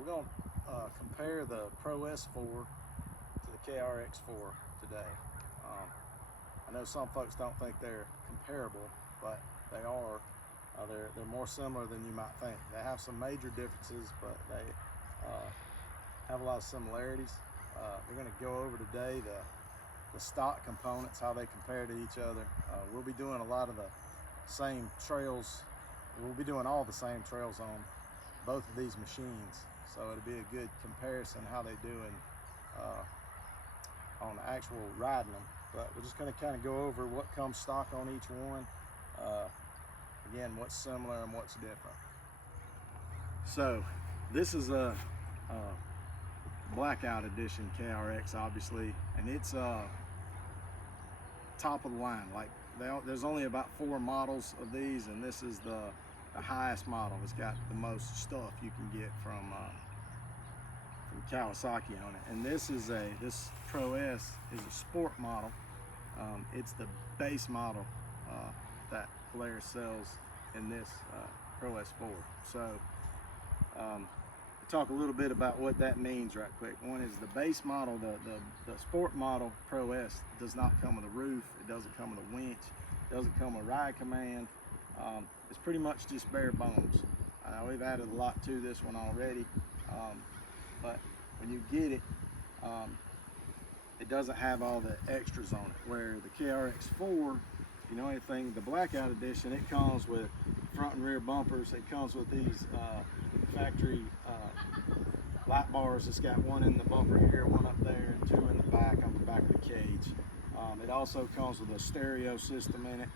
So we're going to compare the Pro S4 to the KRX4 today. I know some folks don't think they're comparable, but they are. They're more similar than you might think. They have some major differences, but they have a lot of similarities. We're going to go over today the stock components, how they compare to each other. We'll be doing a lot of the same trails. We'll be doing all the same trails on both of these machines, so it'll be a good comparison how they do on actual riding them. But we're just going to kind of go over what comes stock on each one. Again, what's similar and what's different. So this is a blackout edition KRX, obviously, and it's top of the line. Like there's only about 4 models of these, and this is the highest model. It's got the most stuff you can get from Kawasaki on it. And this Pro S is a sport model. It's the base model that Polaris sells in this Pro S4. So we'll talk a little bit about what that means right quick. One is the base model, the sport model Pro S does not come with a roof. It doesn't come with a winch. It doesn't come with ride command. It's pretty much just bare bones. We've added a lot to this one already, but when you get it, it doesn't have all the extras on it. Where the KRX4, you know anything, the blackout edition, it comes with front and rear bumpers. It comes with these factory light bars. It's got one in the bumper here, one up there, and 2 in the back on the back of the cage. It also comes with a stereo system in it.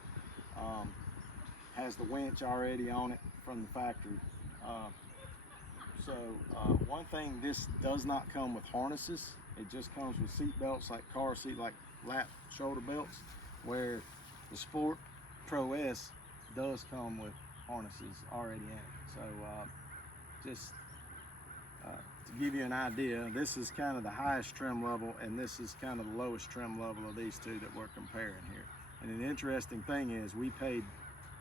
Has the winch already on it from the factory. One thing, this does not come with harnesses. It just comes with seat belts, like car seat, like lap shoulder belts, where the Sport Pro S does come with harnesses already in it. So just to give you an idea, this is kind of the highest trim level, and this is kind of the lowest trim level of these two that we're comparing here. And an interesting thing is we paid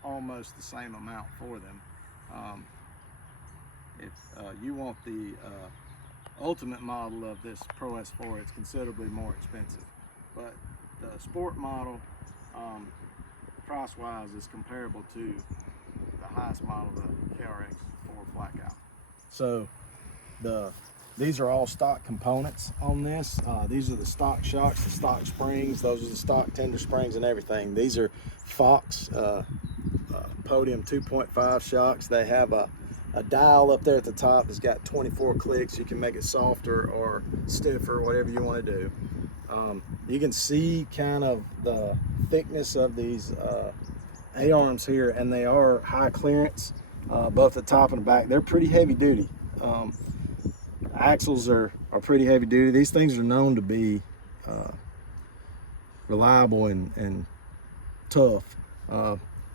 almost the same amount for them. If you want the ultimate model of this Pro S4, it's considerably more expensive. But the sport model, price-wise, is comparable to the highest model, the KRX4 Blackout. So these are all stock components on this. These are the stock shocks, the stock springs. Those are the stock tender springs and everything. These are Fox Podium 2.5 shocks. They have a dial up there at the top that's got 24 clicks. You can make it softer or stiffer, whatever you want to do. You can see kind of the thickness of these A-arms here, and they are high clearance, both the top and the back. They're pretty heavy duty. Axles are pretty heavy duty. These things are known to be reliable and tough.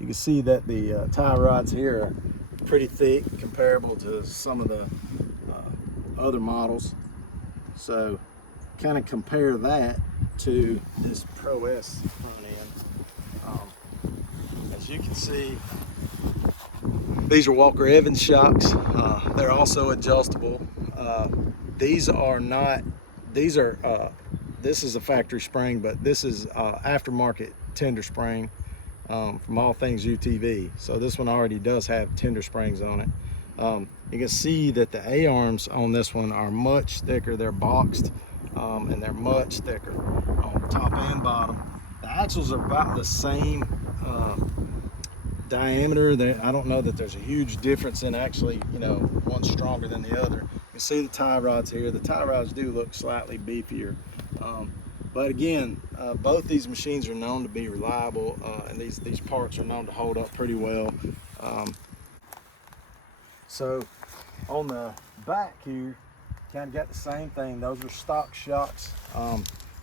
You can see that the tie rods here are pretty thick, comparable to some of the other models. So kind of compare that to this Pro S front end. As you can see, these are Walker Evans shocks. They're also adjustable. These are not, this is a factory spring, but this is aftermarket tender spring from All Things UTV. So this one already does have tender springs on it. You can see that the A-arms on this one are much thicker. They're boxed, and they're much thicker on top and bottom. The axles are about the same diameter. I don't know that there's a huge difference in actually, you know, one's stronger than the other. You can see the tie rods here. The tie rods do look slightly beefier. But again, both these machines are known to be reliable, and these parts are known to hold up pretty well. So on the back here, kind of got the same thing. Those are stock shocks,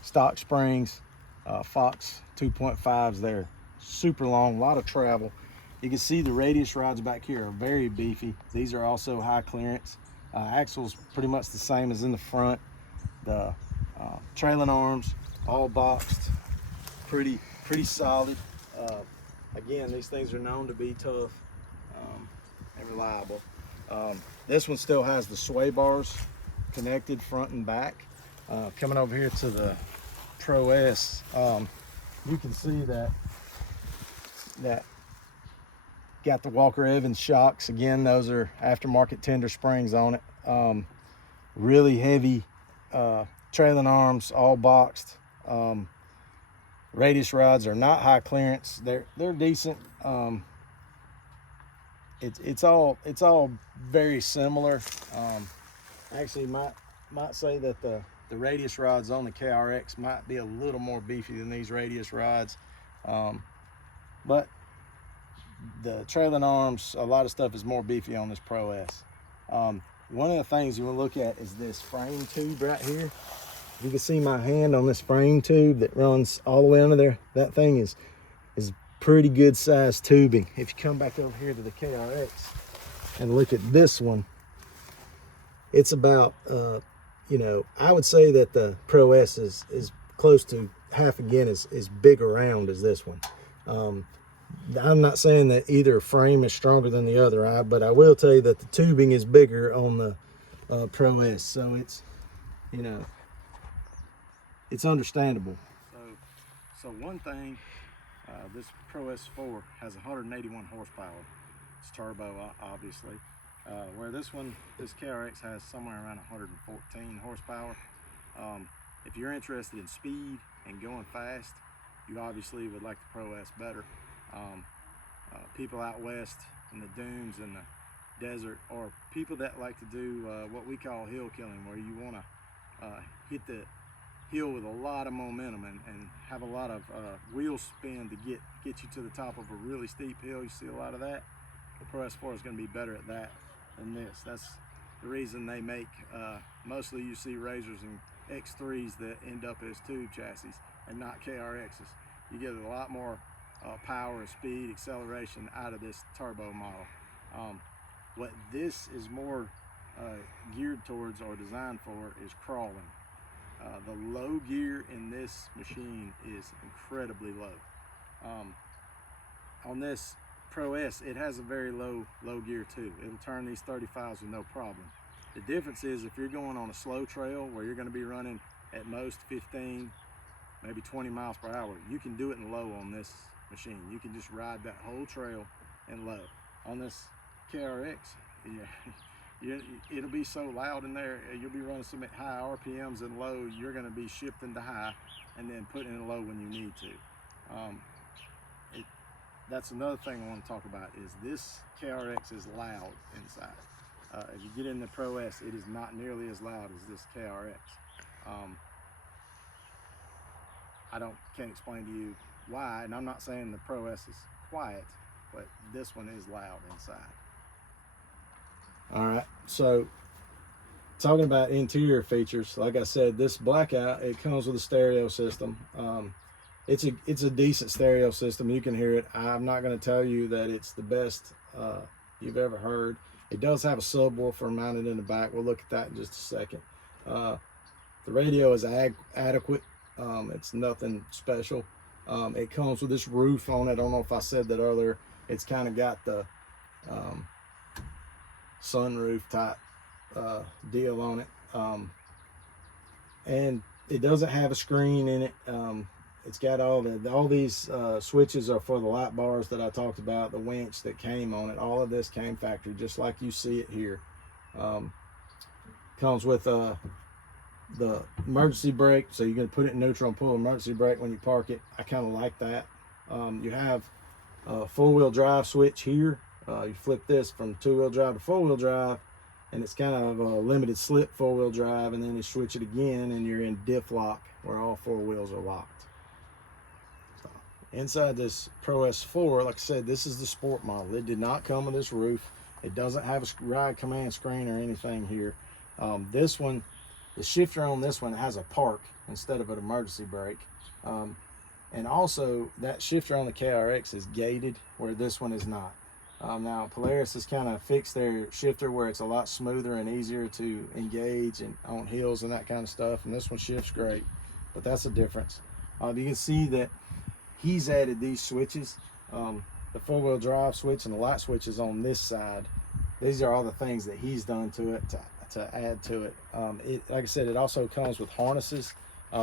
stock springs, Fox 2.5s there. Super long, a lot of travel. You can see the radius rods back here are very beefy. These are also high clearance. Axles pretty much the same as in the front. The trailing arms all boxed, pretty solid. Again, these things are known to be tough and reliable. This one still has the sway bars connected front and back. Coming over here to the Pro S, you can see that got the Walker Evans shocks. Again, those are aftermarket tender springs on it. Really heavy trailing arms, all boxed. Radius rods are not high clearance. They're decent. It's all very similar. Actually, might say that the radius rods on the KRX might be a little more beefy than these radius rods, but the trailing arms, a lot of stuff is more beefy on this Pro S. One of the things you want to look at is this frame tube right here. You can see my hand on this frame tube that runs all the way under there. That thing is pretty good sized tubing. If you come back over here to the KRX and look at this one, it's about, you know, I would say that the Pro S is close to half again as big around as this one. I'm not saying that either frame is stronger than the other, but I will tell you that the tubing is bigger on the Pro S, so it's, you know, it's understandable. So one thing, this Pro S4 has 181 horsepower. It's turbo, obviously. Where this KRX has somewhere around 114 horsepower. If you're interested in speed and going fast, you obviously would like the Pro S better. People out west in the dunes and the desert, or people that like to do what we call hill killing, where you want to hit the hill with a lot of momentum and have a lot of wheel spin to get you to the top of a really steep hill. You see a lot of that. The Pro S4 is going to be better at that than this. That's the reason they make mostly you see RZRs and X3s that end up as tube chassis and not KRXs. You get a lot more power and speed, acceleration out of this turbo model. What this is more geared towards or designed for is crawling. The low gear in this machine is incredibly low. On this Pro S, it has a very low gear too. It'll turn these 35s with no problem. The difference is if you're going on a slow trail where you're going to be running at most 15, maybe 20 miles per hour, you can do it in low on this machine. You can just ride that whole trail in low. On this KRX, it'll be so loud in there, you'll be running some high RPMs and low, you're going to be shifting to high and then putting in low when you need to. That's another thing I want to talk about is this KRX is loud inside. If you get in the Pro S, it is not nearly as loud as this KRX. I can't explain to you why, and I'm not saying the Pro S is quiet, but this one is loud inside. All right, so talking about interior features, like I said, this blackout, it comes with a stereo system. It's a decent stereo system. You can hear it. I'm not going to tell you that it's the best you've ever heard. It does have a subwoofer mounted in the back. We'll look at that in just a second. The radio is adequate. It's nothing special. It comes with this roof on it. I don't know if I said that earlier. It's kind of got the sunroof type deal on it. And it doesn't have a screen in it. It's got all these switches are for the light bars that I talked about, the winch that came on it. All of this came factory, just like you see it here. Comes with the emergency brake, so you're going to put it in neutral and pull emergency brake when you park it. I kind of like that. You have a four-wheel drive switch here. You flip this from two-wheel drive to four-wheel drive, and it's kind of a limited slip four-wheel drive, and then you switch it again and you're in diff lock where all four wheels are locked. Inside this Pro S4, like I said, this is the sport model. It did not come with this roof. It doesn't have a ride command screen or anything here. This one, the shifter on this one has a park instead of an emergency brake. And also that shifter on the KRX is gated where this one is not. Now Polaris has kind of fixed their shifter where it's a lot smoother and easier to engage and on hills and that kind of stuff. And this one shifts great, but that's a difference. You can see that he's added these switches, the four-wheel drive switch and the light switches on this side. these are all the things that he's done to it to add to it. Like I said, it also comes with harnesses.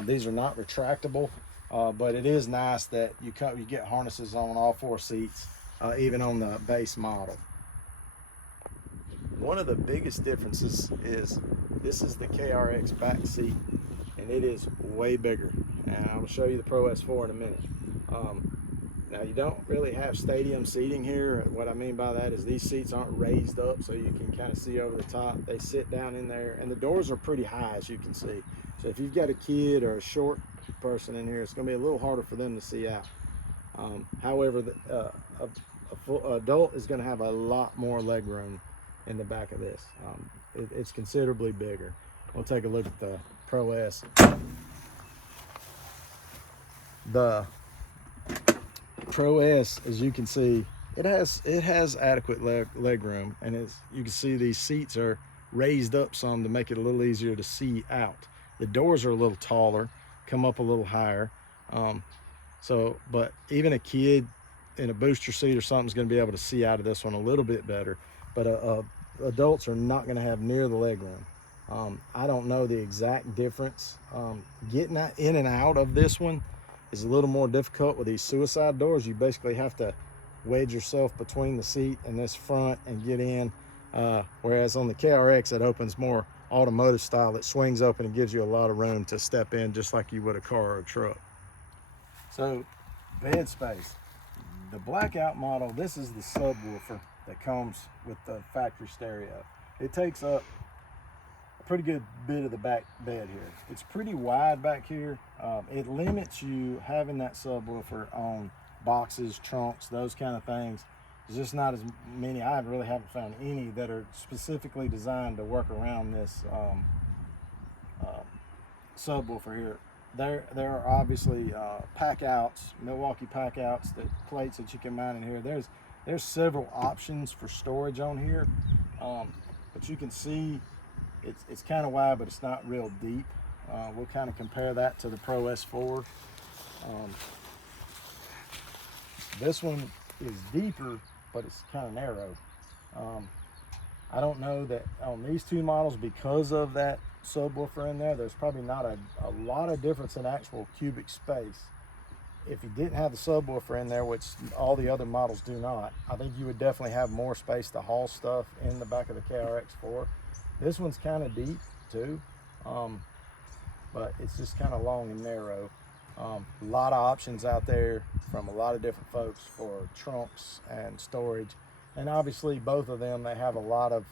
These are not retractable, but it is nice that you get harnesses on all 4 seats, even on the base model. One of the biggest differences is this is the KRX back seat, and it is way bigger. And I will show you the Pro S4 in a minute. Now, you don't really have stadium seating here. What I mean by that is these seats aren't raised up so you can kind of see over the top. They sit down in there, and the doors are pretty high, as you can see. So if you've got a kid or a short person in here, it's going to be a little harder for them to see out. However, a full adult is going to have a lot more leg room in the back of this. It's considerably bigger. We'll take a look at the Pro S. The Pro S, as you can see, it has adequate leg room, and as you can see, these seats are raised up some to make it a little easier to see out. The doors are a little taller, come up a little higher. But even a kid in a booster seat or something is going to be able to see out of this one a little bit better. But adults are not going to have near the leg room. I don't know the exact difference. Getting in and out of this one is a little more difficult with these suicide doors. You basically have to wedge yourself between the seat and this front and get in. Whereas on the KRX, it opens more automotive style. It swings open and gives you a lot of room to step in, just like you would a car or a truck. So, bed space. The blackout model, this is the subwoofer that comes with the factory stereo. It takes up a pretty good bit of the back bed here. It's pretty wide back here. It limits you having that subwoofer on boxes, trunks, those kind of things. There's just not as many. I really haven't found any that are specifically designed to work around this subwoofer here. There are obviously pack outs, Milwaukee pack outs, plates that you can mount in here. There's several options for storage on here, but you can see it's kind of wide, but it's not real deep. We'll kind of compare that to the Pro S4. This one is deeper, but it's kind of narrow. I don't know that on these 2 models, because of that subwoofer in there, there's probably not a lot of difference in actual cubic space. If you didn't have the subwoofer in there, which all the other models do not, I think you would definitely have more space to haul stuff in the back of the KRX4. This one's kind of deep too, but it's just kind of long and narrow. A lot of options out there from a lot of different folks for trunks and storage. And obviously both of them, they have a lot of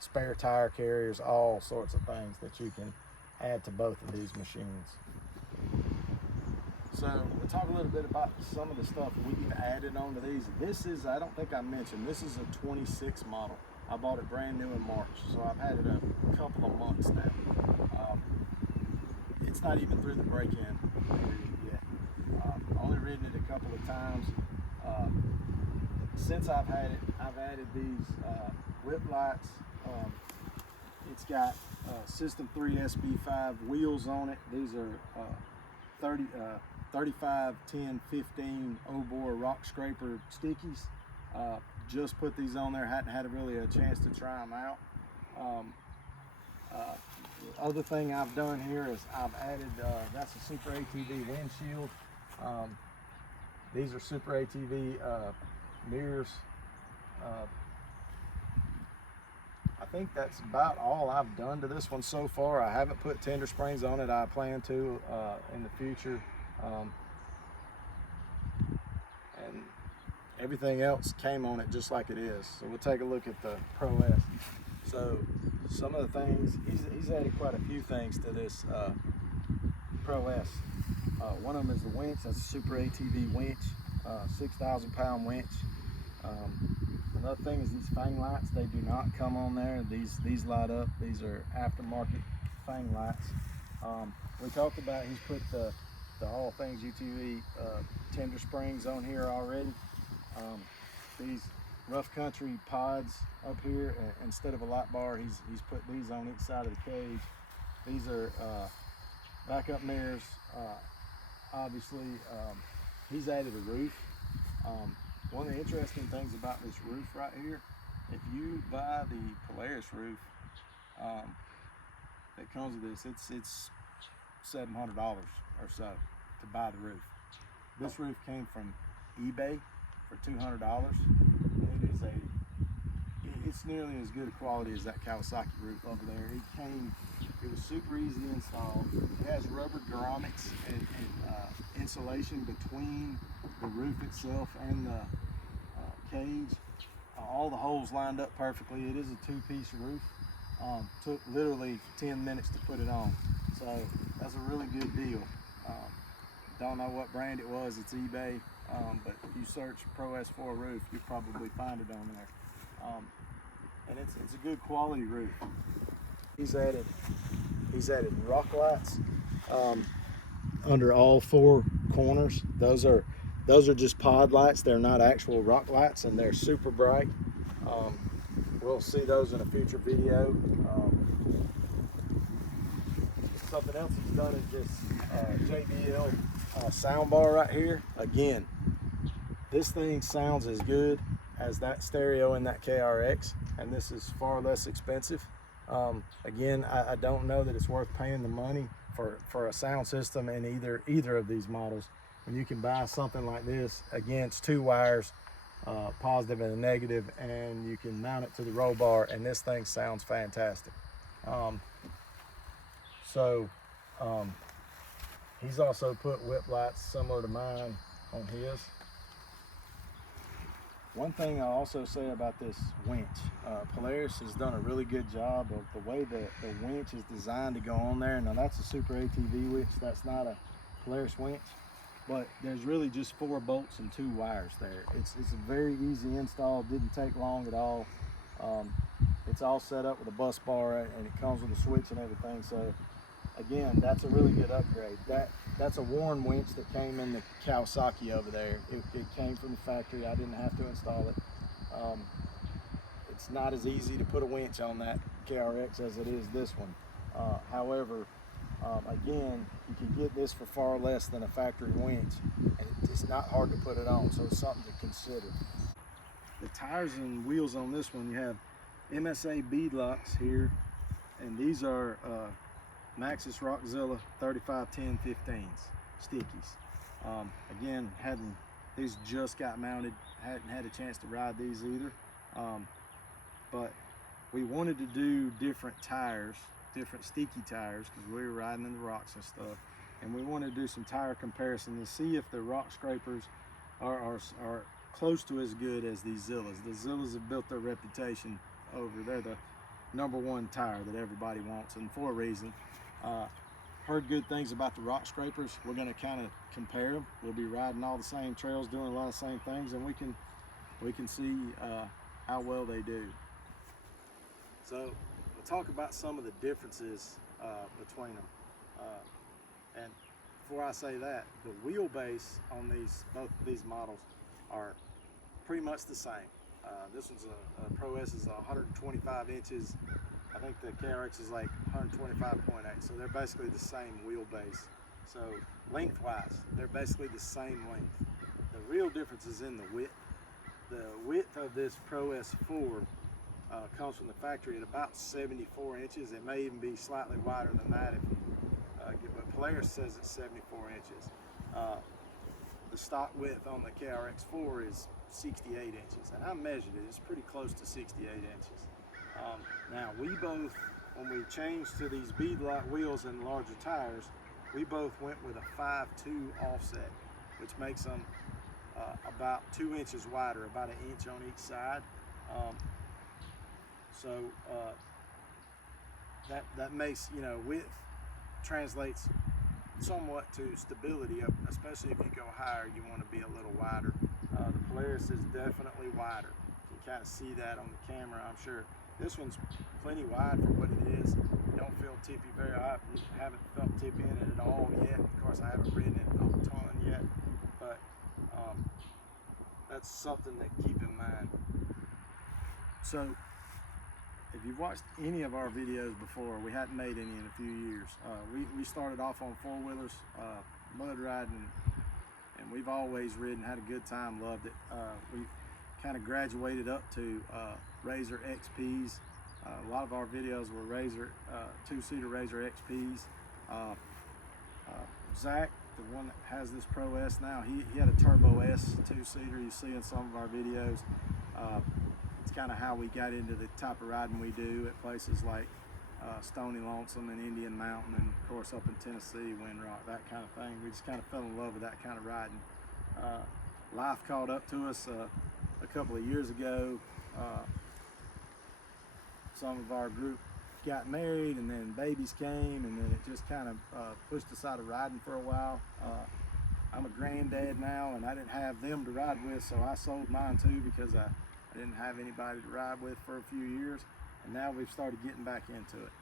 spare tire carriers, all sorts of things that you can add to both of these machines. So we'll talk a little bit about some of the stuff we've added onto these. This is, I don't think I mentioned, this is a 26 model. I bought it brand new in March, so I've had it a couple of months now. It's not even through the break-in period yet. Only ridden it a couple of times. Since I've had it, I've added these whip lights. It's got System 3 SB5 wheels on it. These are 35, 10, 15 O-bore rock scraper stickies. Just put these on there, hadn't had really a chance to try them out. The other thing I've done here is I've added, that's a Super ATV windshield. These are Super ATV mirrors. I think that's about all I've done to this one so far. I haven't put tender springs on it. I plan to in the future. And everything else came on it just like it is. So we'll take a look at the Pro S. So some of the things, he's added quite a few things to this Pro S. One of them is the winch. That's a Super ATV winch, 6,000 pound winch. Another thing is these fang lights. They do not come on there. These light up. These are aftermarket fang lights. We talked about, he's put the All Things UTV tender springs on here already. These rough country pods up here, instead of a light bar, he's put these on each side of the cage. These are backup mirrors. Obviously, he's added a roof. One of the interesting things about this roof right here if you buy the Polaris roof that comes with this, it's $700 or so to buy the roof. This roof came from eBay for $200. It's nearly as good a quality as that Kawasaki roof over there. It was super easy to install. It has rubber grommets and insulation between the roof itself and the cage. All the holes lined up perfectly. It is a two-piece roof. Took literally 10 minutes to put it on. So that's a really good deal. Don't know what brand it was, it's eBay, but if you search Pro S4 roof, you'll probably find it on there. And it's a good quality roof. He's added rock lights under all four corners. Those are just pod lights. They're not actual rock lights, and they're super bright. We'll see those in a future video. Something else he's done is this JBL sound bar right here. Again, this thing sounds as good as that stereo in that KRX, and this is far less expensive. Again, I don't know that it's worth paying the money for a sound system in either of these models when you can buy something like this against two wires, positive and a negative, and you can mount it to the roll bar, and this thing sounds fantastic. He's also put whip lights similar to mine on his. One thing I'll also say about this winch, Polaris has done a really good job of the way that the winch is designed to go on there. Now that's a Super ATV winch, that's not a Polaris winch, but there's really just 4 bolts and 2 wires there. It's a very easy install, didn't take long at all. It's all set up with a bus bar, and it comes with a switch and everything. So again, that's a really good upgrade. That's a Warren winch that came in the Kawasaki over there. It came from the factory. I didn't have to install it. It's not as easy to put a winch on that KRX as it is this one. However, again, you can get this for far less than a factory winch, and it's not hard to put it on, so it's something to consider. The tires and wheels on this one, you have MSA bead locks here, and these are Maxxis Rockzilla 3510-15s, stickies. Again, these just got mounted, hadn't had a chance to ride these either. But we wanted to do different tires, different sticky tires, because we were riding in the rocks and stuff. And we wanted to do some tire comparison to see if the rock scrapers are close to as good as these Zillas. The Zillas have built their reputation over. They're the #1 tire that everybody wants, and for a reason. Heard good things about the rock scrapers. We're going to kind of compare them. We'll be riding all the same trails, doing a lot of the same things, and we can see how well they do. So we'll talk about some of the differences between them. And before I say that, the wheelbase on both of these models are pretty much the same. This one's a Pro S is 125 inches. I think the KRX is like 125.8, so they're basically the same wheelbase. So lengthwise, they're basically the same length. The real difference is in the width. The width of this Pro S4 comes from the factory at about 74 inches. It may even be slightly wider than that, but Polaris says it's 74 inches. The stock width on the KRX4 is 68 inches, and I measured it. It's pretty close to 68 inches. Now we both, when we changed to these beadlock wheels and larger tires, we both went with a 5.2 offset, which makes them about 2 inches wider, about 1 inch on each side. That makes, width translates somewhat to stability, especially if you go higher, you want to be a little wider. The Polaris is definitely wider. You can kind of see that on the camera, I'm sure. This one's plenty wide for what it is. You don't feel tippy very often. Haven't felt tippy in it at all yet. Of course, I haven't ridden it a ton yet, but that's something to keep in mind. So, if you've watched any of our videos before, we hadn't made any in a few years. We started off on 4-wheelers, mud riding, and we've always ridden, had a good time, loved it. We kind of graduated up to RZR XPs. A lot of our videos were RZR two-seater RZR XPs. Zach, the one that has this Pro S now, he had a Turbo S two-seater you see in some of our videos. It's kind of how we got into the type of riding we do at places like Stony Lonesome and Indian Mountain, and of course up in Tennessee, Windrock, that kind of thing. We just kind of fell in love with that kind of riding. Life caught up to us a couple of years ago. Some of our group got married, and then babies came, and then it just kind of pushed us out of riding for a while. I'm a granddad now, and I didn't have them to ride with, so I sold mine too because I didn't have anybody to ride with for a few years, and now we've started getting back into it.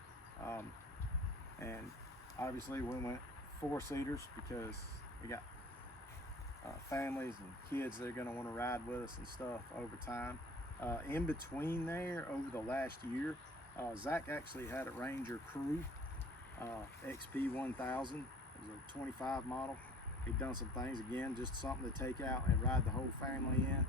And obviously we went four-seaters because we got families and kids that are going to want to ride with us and stuff over time. In between there, over the last year, Zach actually had a Ranger Crew XP 1000. It was a 25 model. He'd done some things, again, just something to take out and ride the whole family in.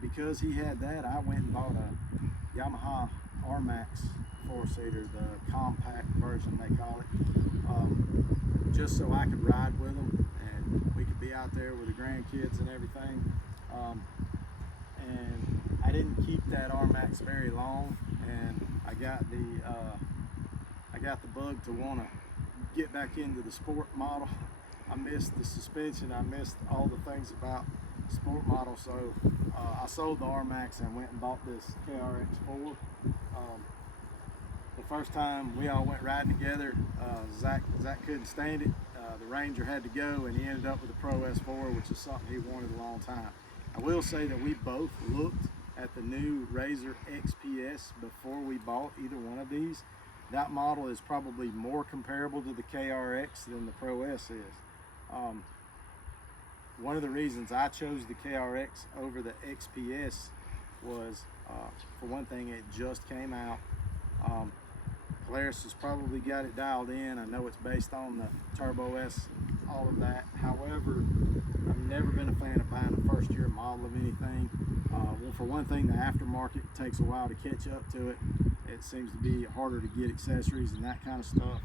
Because he had that, I went and bought a Yamaha R-Max four-seater, the compact version they call it, just so I could ride with them and we could be out there with the grandkids and everything. And I didn't keep that R-Max very long, and I got the bug to want to get back into the sport model. I missed the suspension, I missed all the things about sport model, so I sold the R-Max and went and bought this KRX 4. The first time we all went riding together, Zach couldn't stand it. The Ranger had to go, and he ended up with the Pro S4, which is something he wanted a long time. I will say that we both looked at the new RZR XPS before we bought either one of these. That model is probably more comparable to the KRX than the Pro S is. One of the reasons I chose the KRX over the XPS was, for one thing, it just came out. Polaris has probably got it dialed in. I know it's based on the Turbo S, all of that. However, I've never been a fan of buying a first-year model of anything. Well, for one thing, the aftermarket takes a while to catch up to it. It seems to be harder to get accessories and that kind of stuff.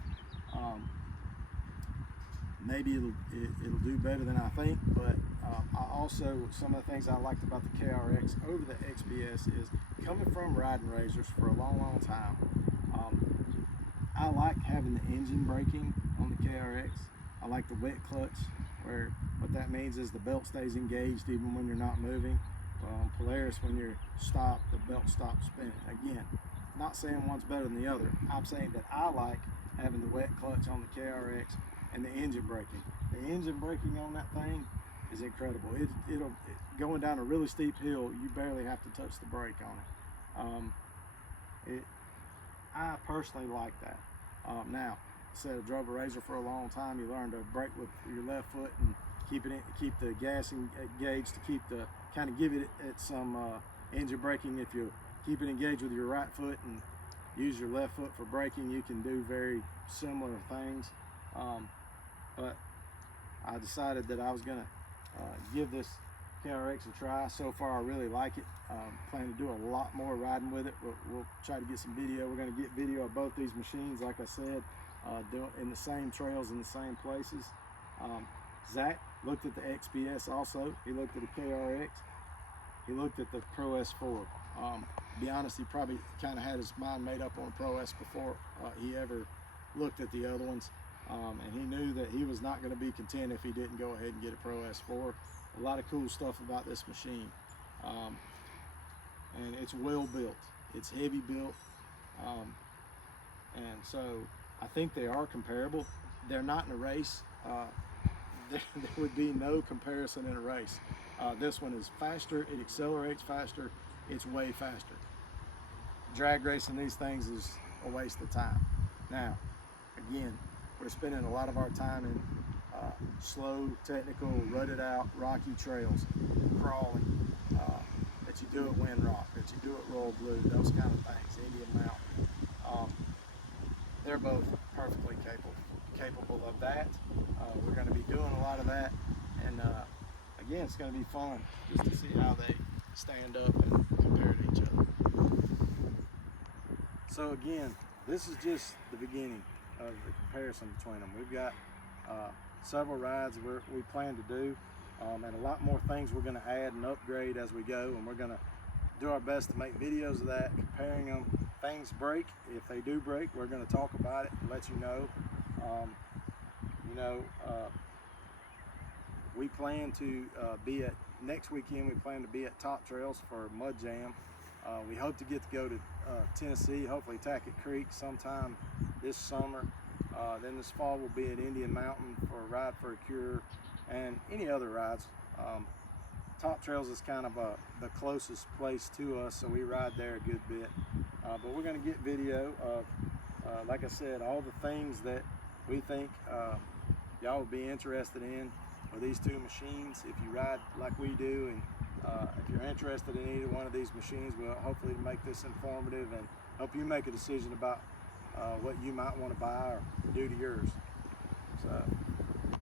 Maybe it'll do better than I think, but I also, some of the things I liked about the KRX over the XPS is, coming from riding RZRs for a long time, I like having the engine braking on the KRX. I like the wet clutch, where what that means is the belt stays engaged even when you're not moving. Polaris, when you're stopped, the belt stops spinning. Again, not saying one's better than the other. I'm saying that I like having the wet clutch on the KRX and the engine braking. The engine braking on that thing is incredible. Going down a really steep hill, you barely have to touch the brake on it. I personally like that. Now, said I drove a RZR for a long time. You learn to brake with your left foot and keep the gas engaged to kind of give it some engine braking. If you keep it engaged with your right foot and use your left foot for braking, you can do very similar things. But I decided that I was gonna give this KRX a try. So far, I really like it. Plan to do a lot more riding with it. We'll try to get some video. We're gonna get video of both these machines, like I said, in the same trails, in the same places. Zach looked at the XPS also. He looked at the KRX. He looked at the Pro S4. To be honest, he probably kind of had his mind made up on a Pro S before he ever looked at the other ones. And he knew that he was not going to be content if he didn't go ahead and get a Pro S4. A lot of cool stuff about this machine. And it's well built. It's heavy built. And so I think they are comparable. They're not in a race. There would be no comparison in a race. This one is faster, it accelerates faster, it's way faster. Drag racing these things is a waste of time. Now, again, we're spending a lot of our time in slow, technical, rutted out, rocky trails, crawling, that you do at Windrock, that you do at Royal Blue, those kind of things, Indian Mountain. They're both perfectly capable of that. We're going to be doing a lot of that, and again, it's going to be fun just to see how stand up and compare to each other. So again, this is just the beginning of the comparison between them. We've got several rides we plan to do, and a lot more things we're going to add and upgrade as we go, and we're going to do our best to make videos of that, comparing them. Things break. If they do break, we're going to talk about it and let you know. We plan to be at, next weekend we plan to be at Top Trails for Mud Jam. We hope to get to go to Tennessee, hopefully Tackett Creek sometime this summer. Then this fall we'll be at Indian Mountain for a Ride for a Cure and any other rides. Top Trails is kind of the closest place to us, so we ride there a good bit. But we're going to get video of, like I said, all the things that we think y'all would be interested in with these two machines. If you ride like we do, and if you're interested in either one of these machines, we'll hopefully make this informative and help you make a decision about what you might want to buy or do to yours. So